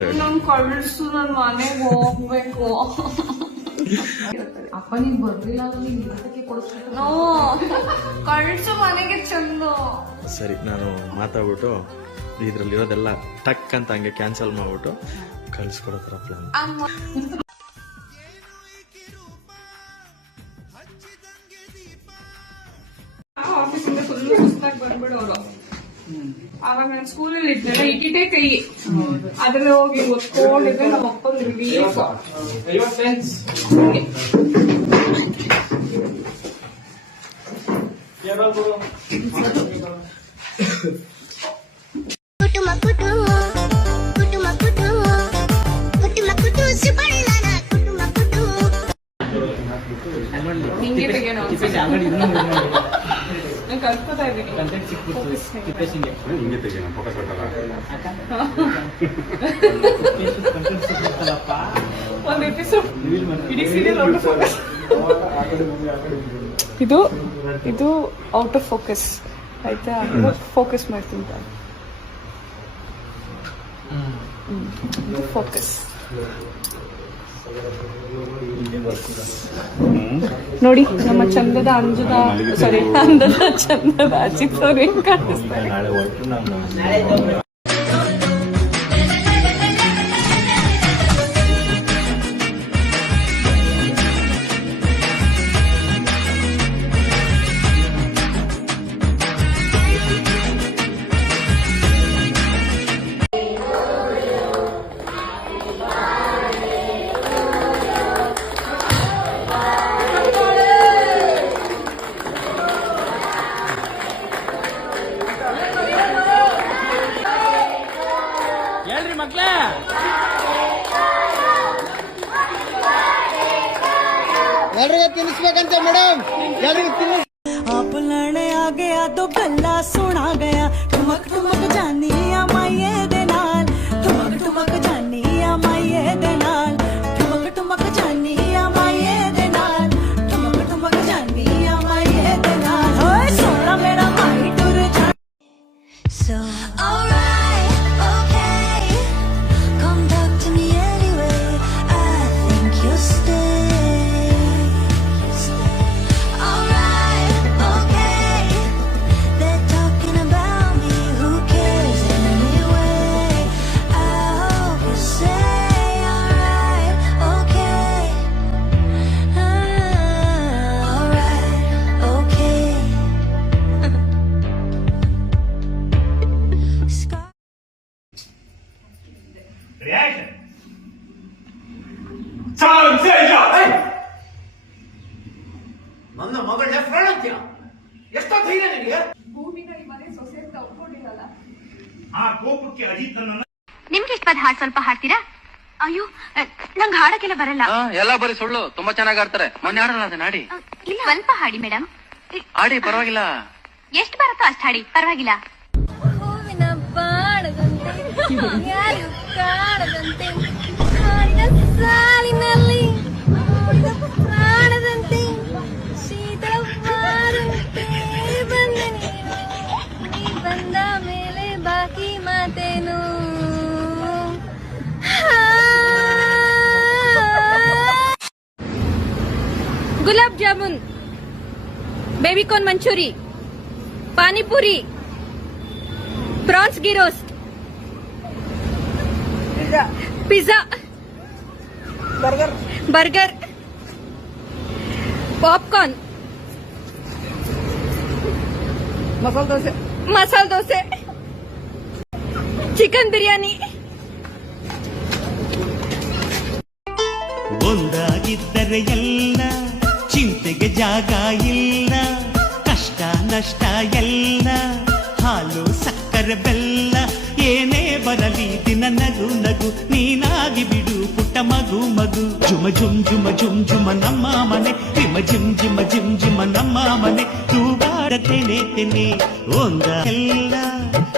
ನನ್ ಕಳ್ಸು, ನನ್ ಮನೆಗ್ ಹೋಗ್ಬೇಕು. ಅಪ್ಪನಿಗೆ ಬರ್ಲಿಲ್ಲ ನೋ, ಕಳ್ಸು ಮನೆಗೆ ಚಂದ. ಸರಿ, ನಾನು ಮಾತಾಡ್ಬಿಟ್ಟು ಇದ್ರಲ್ಲಿರೋದೆಲ್ಲ ಟಕ್ ಅಂತ ಹಂಗೆ ಕ್ಯಾನ್ಸಲ್ ಮಾಡ್ಬಿಟ್ಟು ಕಳ್ಸ್ಕೊಡೋ ಥರ ಪ್ಲಾನ್. ಆಫೀಸಿಂದ ಫುಲ್ ಸುಸ್ತಾಗಿ ಬಂದ್ಬಿಡೋರು. ಆವಾಗ ನಾನು ಸ್ಕೂಲಲ್ಲಿ ಇದ್ನೆಲ್ಲ ಇಟ್ಟಿಟ್ಟೆ ಕೈ ಅದ್ರಲ್ಲಿ ಹೋಗಿ ಒತ್ಕೊಂಡಿದ್ರೆ ನಮ್ಮ ಅಪ್ಪನ ರಿಲೀಫ್. ಹಿಂಗೆ ತೆಗೆಯೋಣ ಕಲ್ಸ್ಕೊತಾ ಇದ್ದೀನಿ. ಒಂದು ಎಪಿಸೋಡ್ ಇಡೀ ಸೀರಿಯಲ್ ಔಟ್ ಆಫ್ ಫೋಕಸ್. ಇದು ಔಟ್ ಆಫ್ ಫೋಕಸ್ ಆಯ್ತಾ? ಫೋಕಸ್ ಮಾಡ್ತೀನಿ. ಫೋಕಸ್ ನೋಡಿ, ನಮ್ಮ ಚಂದದ ಅಂದದ ಚಂದದ ಅಜಿತ್ ಅವ್ರು ಹೆಂಗ್ ಕಾಣಿಸ್ತಾರೆ. ಎಲ್ರಿಗೂ ತಿನ್ನಿಸ್ಬೇಕಂತೆ ಮೇಡಮ್, ಎಲ್ರಿಗೂ ತಿನ್ನಿಸ್. आप लड़ने आ गया तो गला सुना गया, ठुमक ठुमक जानिया माये दे नाल, ठुमक ठुमक जानिया माये दे नाल, ठुमक ठुमक जानिया माये दे नाल, ठुमक ठुमक जानिया माये दे नाल, ओए सोना मेरा माही टुर जा. So alright, okay, come talk to me anyway, I think you'll stay. ನನ್ನ ಮಗಳನ್ನ ಫ್ರೆಂಡ್ ಅಂತ್ಯ, ಎಷ್ಟೋ ಧೈರ್ಯ ನಿನಗೆ? ಭೂಮಿನ ಈ ಮನೆ ಸೊಸೆ ಅಂತ ಒಪ್ಕೊಂಡಿರಲ್ಲ. ಆ ಕೋಪಕ್ಕೆ ಅಜಿತ್ ನನ್ನ. ನಿಮ್ಗೆ ಇಷ್ಟವಾದ ಹಾಡು ಸ್ವಲ್ಪ ಹಾಡ್ತೀರಾ? ಅಯ್ಯೋ, ನಂಗೆ ಹಾಡಕ್ಕೆಲ್ಲ ಬರಲ್ಲ. ಎಲ್ಲ ಬರೀ ಸುಳ್ಳು, ತುಂಬಾ ಚೆನ್ನಾಗಿ ಆಡ್ತಾರೆ. ಮೊನ್ನೆ ಹಾಡಲ್ಲ ಅದನ್ನ ಹಾಡಿ. ಇಲ್ಲ, ಸ್ವಲ್ಪ ಹಾಡಿ ಮೇಡಮ್. ಹಾಡಿ, ಪರವಾಗಿಲ್ಲ. ಎಷ್ಟು ಬರುತ್ತೋ ಅಷ್ಟು ಹಾಡಿ, ಪರವಾಗಿಲ್ಲ. ಹೂವಿನ ಬಾಡದಂತೆ ಯಾರು ಕಾಣದಂತೆ ಸಾಲಿನಲ್ಲಿ ಪ್ರಾಣದಂತೆ ಶೀತವಾದಂತೆ ಬಂದ ನೀ ಬಂದ ಮೇಲೆ ಬಾಕಿ ಮಾತೇನು. ಗುಲಾಬ್ ಜಾಮೂನ್, ಬೇಬಿಕಾರ್ನ್ ಮಂಚೂರಿ, pani puri, prawns ghee roast, pizza, burger, popcorn, masala dosa, chicken biryani. ಒಂದಾಗಿದ್ದರೆ ಎಲ್ಲ ಚಿಂತೆಗೆ ಜಾಗ ಇಲ್ಲ, ಕಷ್ಟ ನಷ್ಟ ಎಲ್ಲ ಹಾಲು ಸಕ್ಕರೆ ಬೆಲ್ಲ, ಏನೇ ಬರಲಿ ದಿನ ನಗು ನಗು, ನೀನಾಗಿ ಬಿಡು ಪುಟ್ಟ ಮಗು ಮಗು. ಜುಮ ಜುಮ್ ಜುಮ ಜುಮ್ ಜುಮ ನಮ್ಮ ಮನೆ, ರಿಮ ಜಿಮ್ ಜಿಮ ಜಿಮ್ ಜಿಮ ನಮ್ಮ ಮನೆ, ತೂಗಾಡತೇನೆ ತೆನೆ ಒಂದ ಎಲ್ಲ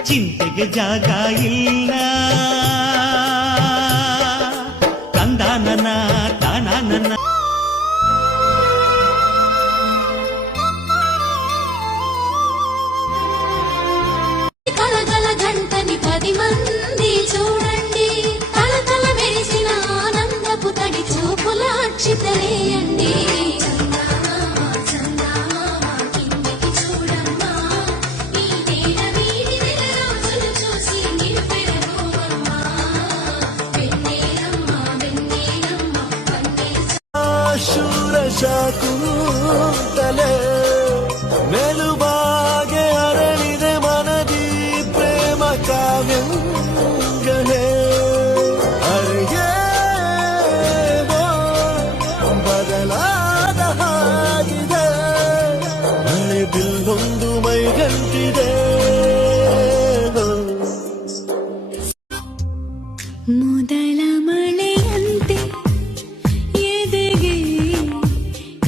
ಚಿಂತೆಗೆ ಜಾಗ ಇಲ್ಲ. ತಂದಾನನ ತಾನಾನನ గంటని 10 మంది చూడండి. ಕೂತಲೆ ಮೆಲುಬಾಗೆ ಅರಳಿದೆ ಮನದಿ ಪ್ರೇಮ ಕಾವ್ಯಗಳೇ ಅರಿಯೇವೋ ಬದಲಾದ ಹಾಗಿದೆ ಮಳೆ ಬಿಲ್ಲೊಂದು ಮೈಗಂಟಿದೆ ಮೊದಲ ಮಳೆಯಂತೆ ಎದೆಗೆ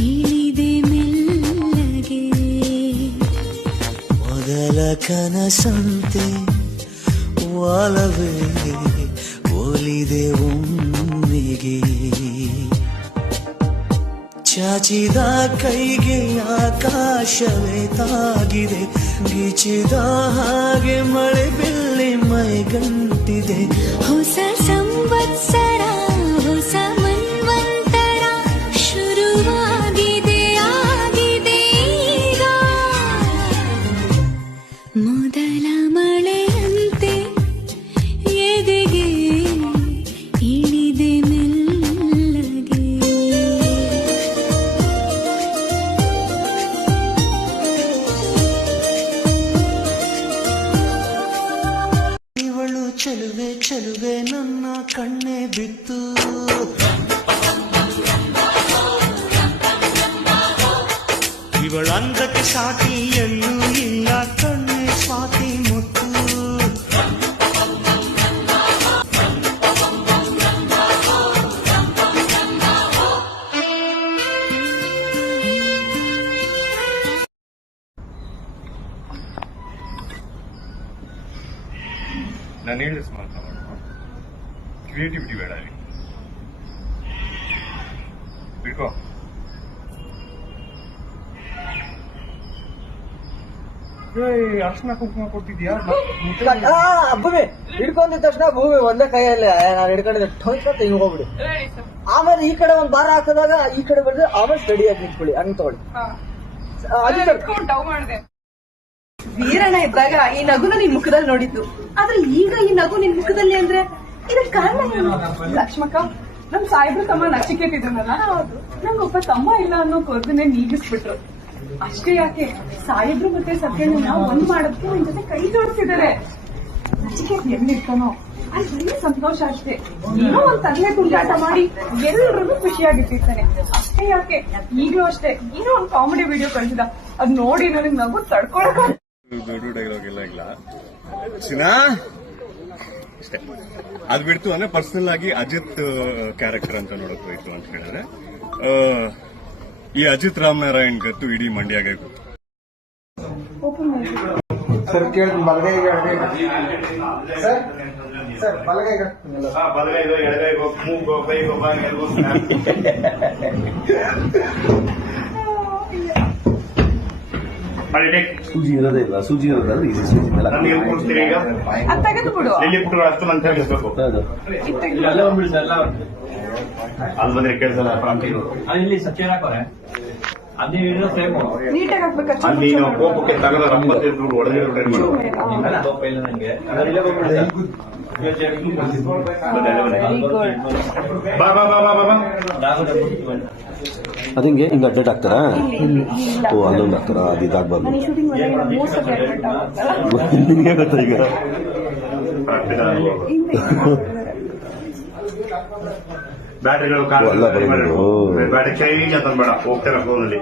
ಇಳಿದೆ ಮೆಲ್ಲಗೆ ಮೊದಲ ಕನಸಂತೆ ಒಲವೇ ಒಲಿದೆ ಒಮ್ಮೆಗೆ ಚಾಚಿದ ಕೈಗೆ ಆಕಾಶವೇ ತಾಗಿದೆ ಗೀಚಿದ ಹಾಗೆ ಮಳೆ ಬಿಲ್ಲಿ ಮೈಗಂಟಿದೆ ಹೊಸ ಸಂವತ್ಸರ ಹೊಸ ಮನ್ವಂತರ ಶುರುವಾಗಿದೆ ಆಗಿದೆ ಈಗ ಮೊದಲ ಮಳೆಯಂತೆ ಎದೆಗೆ ಇಳಿದೆ ಮೆಲ್ಲಗೆ ಇವಳು ಚೆಲುವೆ ಚೆಲುವೆ ನನ್ನ ಕಣ್ಣೆ ಬಿತ್ತು ಇವಳಂದಕ್ಕೆ ಸಾಟಿ ಎಲ್ಲೂ ಇಲ್ಲ ಕಣ್ಣೆ ಸ್ವಾತಿ ಮುತ್ತು ನಾನು ಹೇಳಿದ ಮಾತನಾಡ ಕ್ರಿಯೇಟಿವಿಟಿ ಬೇಡ ಅಲ್ಲಿ ಬಿಟ್ಕೋ ಅರ್ಶನ ಕುಂಕುಮ ಕೊಟ್ಟಿದ್ಯಾ ಭೂಮಿ ಹಿಡ್ಕೊಂಡಿದ ತಕ್ಷಣ ಭೂಮಿ ಒಂದೇ ಕೈಯಲ್ಲಿ ನಾನು ಹಿಡ್ಕೊಂಡಿದ್ದೆ ಟೊಯ್ಕಂತ ಹಿಂಗ್ ಹೋಗ್ಬಿಡಿ ಆಮೇಲೆ ಈ ಕಡೆ ಒಂದ್ ಭಾರ ಹಾಕಿದಾಗ ಈ ಕಡೆ ಬಿಡಿದ್ರೆ ಆಮೇಲೆ ಸ್ಟಡಿ ಆಗಿ ನಿಂತ್ಕೊಳ್ಳಿ ಹಂಗ್ ತಗೊಳ್ಳಿ ಡೌ ಮಾಡಿದೆ. ವೀರಣ್ಣ ಇದ್ದಾಗ ಈ ನಗುನ ನಿನ್ ಮುಖದಲ್ಲಿ ನೋಡಿದ್ದು ಆದ್ರೆ ಈಗ ಈ ನಗು ನಿನ್ ಮುಖದಲ್ಲಿ ಅಂದ್ರೆ ಇದಕ್ ಕಾರಣ ಏನು? ಲಕ್ಷ್ಮಕ್ಕ, ನಮ್ ಸಾಯಿಬ್ರು ತಮ್ಮ ನಚಿಕೇತ್ ಇದ್ರಲ್ಲ, ನಂಗೊಬ್ಬ ತಮ್ಮ ಇಲ್ಲ ಅನ್ನೋ ಕೊರಗನ್ನೇ ನೀಗಿಸ್ಬಿಟ್ರು. ಅಷ್ಟೇ ಯಾಕೆ, ಸಾಯಿಬ್ರು ಮತ್ತೆ ಸತ್ಯನ ಒಂದ್ ಮಾಡೋದಕ್ಕೆ ನನ್ ಜೊತೆ ಕೈ ಜೋಡಿಸಿದ್ದಾರೆ. ನಚಿಕೇತ್ ಎಲ್ಲಿರ್ತಾನೋ ಅಲ್ಲಿ ಒಳ್ಳೆ ಸಂತೋಷ ಅಷ್ಟೇ. ಏನೋ ಒಂದ್ ತರಲೆ ತುಂಟಾಟ ಮಾಡಿ ಎಲ್ರಿಗೂ ಖುಷಿಯಾಗಿಟ್ಟಿರ್ತಾನೆ. ಅಷ್ಟೇ ಯಾಕೆ, ಈಗ್ಲೂ ಅಷ್ಟೇ ಏನೋ ಒಂದ್ ಕಾಮಿಡಿ ವಿಡಿಯೋ ಕಳ್ಸಿದ, ಅದ್ ನೋಡಿ ನನಗ್ ನಗು ತಡ್ಕೊಳಕ ದೊಡ್ಡ ಡೈಲಾಗ್ ಎಲ್ಲ ಇಲ್ಲ ಚಿನಾ ಅಷ್ಟೇ. ಅದ್ ಬಿಡ್ತು ಅಂದ್ರೆ ಪರ್ಸನಲ್ ಆಗಿ ಅಜಿತ್ ಕ್ಯಾರೆಕ್ಟರ್ ಅಂತ ನೋಡಕ್ ಹೋಯ್ತು ಅಂತ ಹೇಳಿದ್ರೆ ಈ ಅಜಿತ್ ರಾಮನಾರಾಯಣ್ ಗೊತ್ತು, ಇಡೀ ಮಂಡ್ಯಗೆ ಗೊತ್ತು. ಸರ್ ಕೇಳಿದ್ ಬಲಗೈ ಸರ್ ಸರ್ ಬಲಗೈ ಬಲಗೈಗೋ ಎಡಗೈಗೋ ಮೂಗೋ ಕೈಗೋ ಬಾಯಿಗೋ ಸೂಜಿ ಇರೋದೇ ಇಲ್ಲ, ಸೂಜಿ ಇರೋದಾದ್ರೆ ಈಸಿ ಸೂಜಿ ಮೇಲೆ ನಾನು ಎಲ್ಲಿ ಕೊಡ್ತೀರಿ ಈಗ ಅದ್ ತೆಗೆದು ಬಿಡು. ಎಲ್ಲಿ ಪುಟ್ಟ ಅಷ್ಟು ಅಂತ ಹೇಳಿಸ್ಬೇಕು. ಅಲ್ಲಿ ಬಂದ್ರೆ ಕೇಳಿಸಲ್ಲ ಅಲ್ಲಿ ಸತ್ಯನ ಹಾಕೋರೆ ಅದೇ ಹಿಡಿದ್ರೆ ಸೇಮ್ ನೀಟಾಗಿ ಹಾಕ್ಬೇಕಷ್ಟೇ. ಅಲ್ಲಿ ನೀನು ಕೋಪಕ್ಕೆ ತಗದ 75 ಹೊಡೆದಿರೋ ಕೋಪ ಇಲ್ಲ ನಂಗೆ. ಬಾ ಬಾ ಬಾ ಬಾ ಬಾ ಅದಿಂಗೆ ಹಿಂಗೆ ಅಡ್ಡೇಟ್ ಆಗ್ತಾರಾ? ಓ ಅಲ್ಲೊಂದು ಆಗ್ತಾರಾ? ಅದು ಇದಾಗ್ಬಾರ್ದು. ನಿಮಗೆ ಗೊತ್ತಾ ಈಗ? ಬ್ಯಾಟ್ರಿಗಳು ಬ್ಯಾಟ್ರಿ ಚೇಂಜ್ ಅಂತ ಬೇಡ, ಹೋಗ್ತಾರೆ ಫೋನಲ್ಲಿ.